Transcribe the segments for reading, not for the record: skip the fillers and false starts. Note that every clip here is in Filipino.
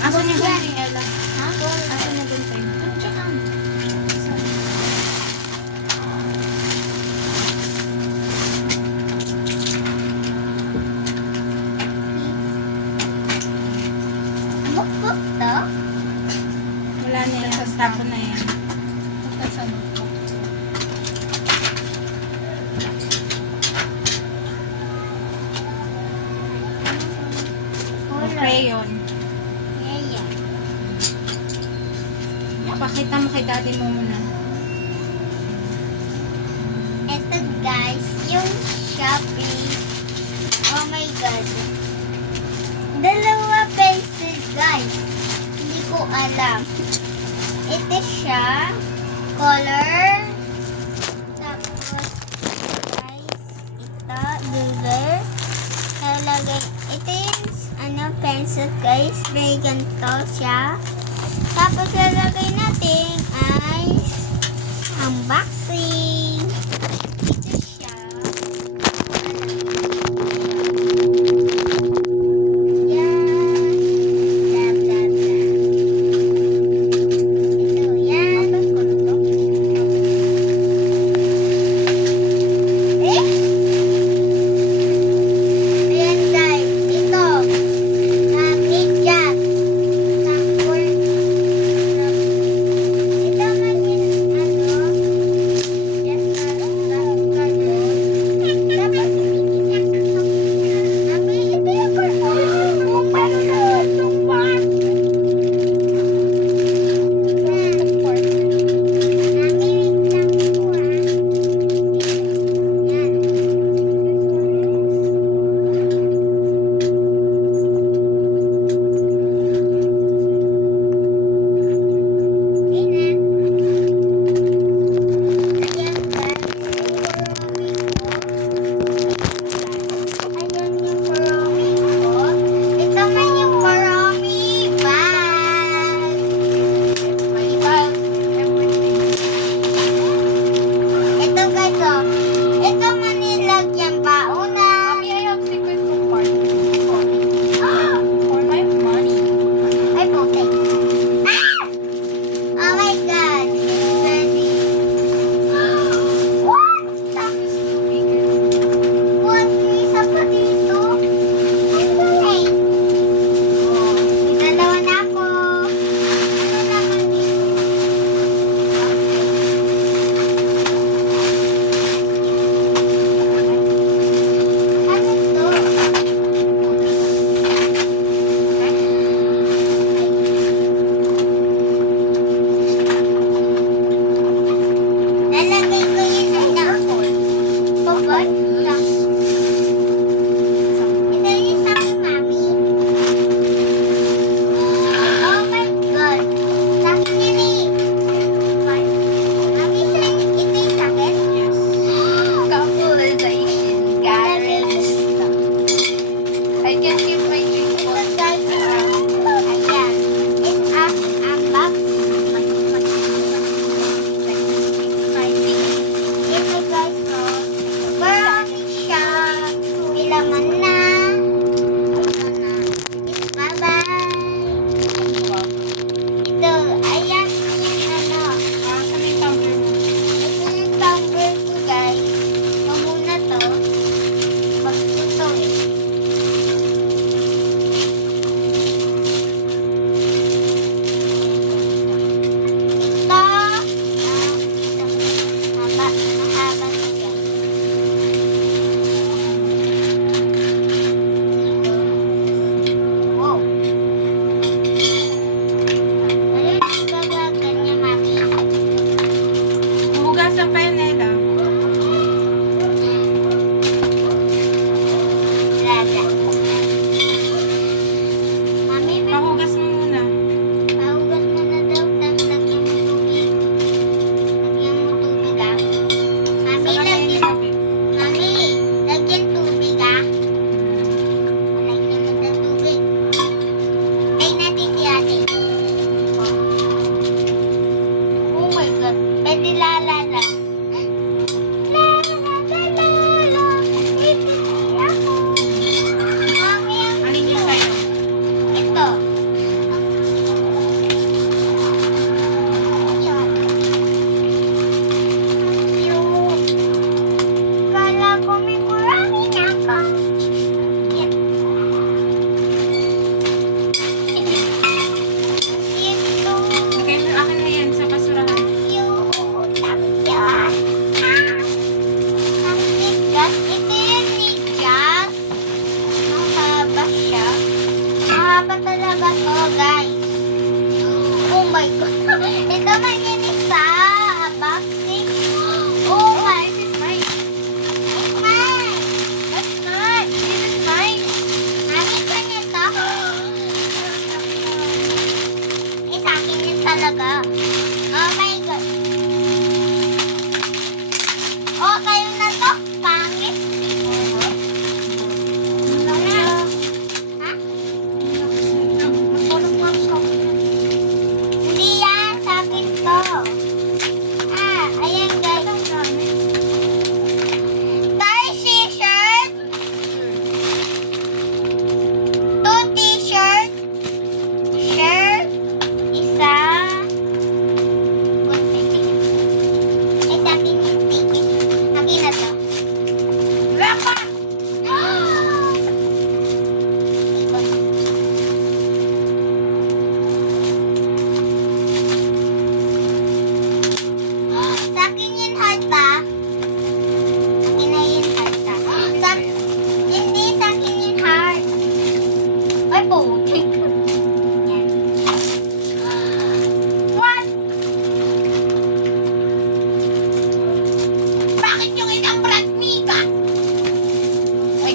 Asan yung gunting, Ella? Ha? Asan yung gunting? Diyan. Bukbuk to? Wala na yan. Tapon na yan. Ito sa notebook. Crayon. Ayan. Pakita mo kay daddy mo muna. Ito guys, yung Shopee. Oh my God. 2 pesos guys. Hindi ko alam. Ito siya. Color. Tapos guys, ito. Ruler. Nalagay. Ito yung pencil guys. May ganito siya. Tapos lalagay natin ay unboxing. Ito siya. Yan. Blah, blah, blah. Ito, yan. Eh? Ayan guys. Ito. Medyas. Tapos, ito man yung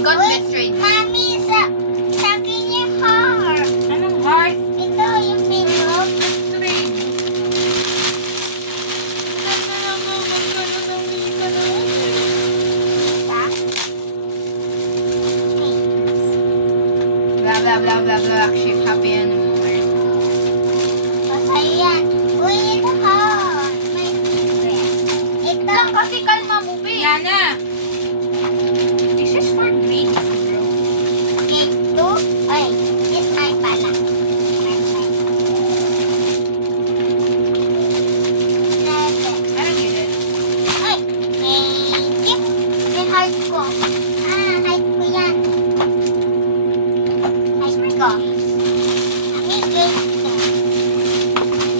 got Wait, betrayed. Mami, sa akin yung heart. Anong heart? Ito yung bilog. Betrayed. Isa. Blah, blah, blah, blah, blah. Ship happy anymore. Masaya yan. Uy, ito heart. May secret. Ito. Lang kasi kalma mo, babe. Yana! This is for grade, bro. Gate 2. Ay, this ay pala. Parang yun. Ay, may gift. May heart ko. Heart ko yan. Heart ko. May gate 2.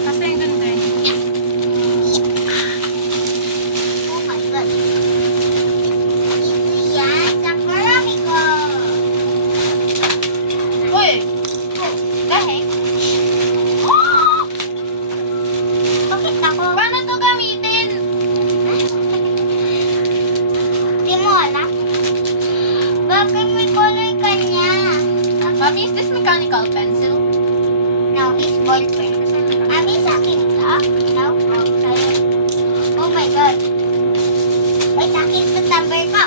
Kasi yung ganda eh. Oh my God. Ito yan. Sa marami ko. Uy! Dahil? Bakit ako? Paano to gamitin? Di mo alam? Bakit may color ka niya? Mami, is this mechanical pencil? No, his boyfriend. Mami, sa akin to? No? Oh, sa'yo. Oh my God. Uy, sa akin to number ko.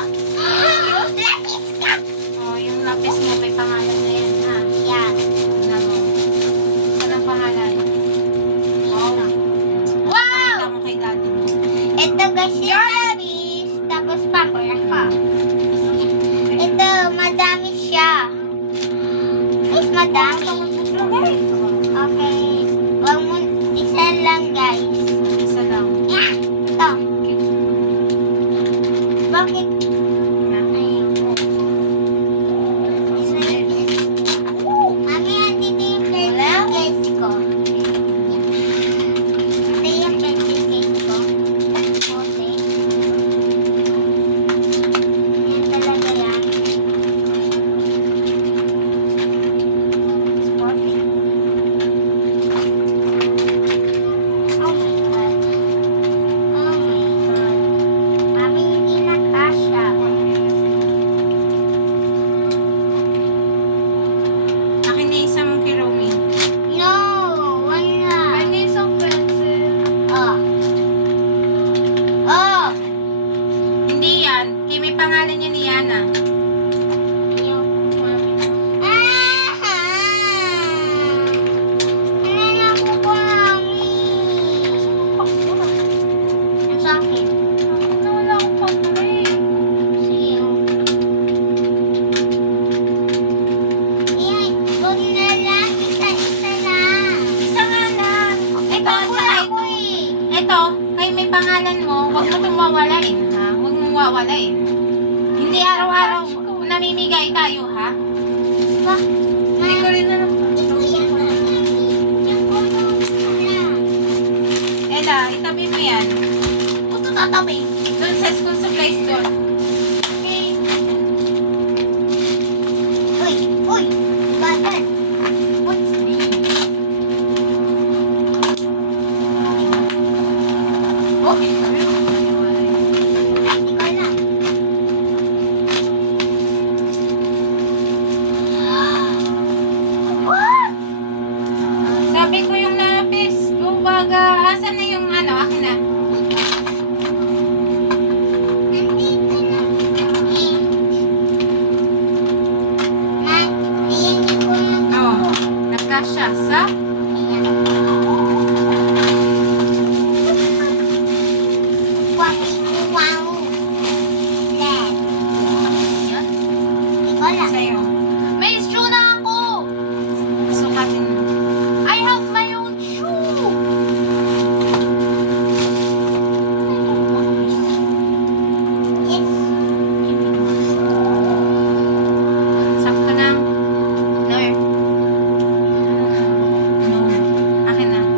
Lapis ka! Oh, yung lapis mo may pangalan na yan, ha? Yan. Tignan mo. Saan ang pangalan? Wow! Pakita mo kay daddy mo. Ito guys yung lapis. Tapos papura ko. Ito, madami siya. Guys, madami. Okay. Wag mo, isa lang guys. Isa lang. Yeah, ito. Bakit? Ayun ko. Mami, andito yung pencil case ko. Ito yung pencil case ko. Okay. Yan talaga yan. It's perfect. Oh my God. Oh my God. Mami, hindi na kasha. Akin na isang kay Romy. No, wala. Pwede isang pencil. Oh. Oh. Hindi yan. Kay may pangalan niya ni Yana. Nalala ko Mami. Yung sa akin. Wala akong pag-play. Sige. Yan, huwag na lang. Isa-isa lang. Isa nga lang. Ito, Wala saka ko ito. eh. Ito, kay may pangalan mo, huwag mo itong wawalain, ha? Huwag mong wawalain. Hindi araw-araw namimigay tayo, ha? Hindi ko rin alam. Ito yan. Yung photo na. Ella, itabi mo yan. Ito tatabi. Doon sa school supplies doon. Okay. Uy, uy. Batan. What's this? Okay. Ikaw na. What? Sabi ko yung lapis. Bubaga. Asan na yung ano? Akin na. Nandito na. Ma, ayan yung kulang Oh, nagkasya sa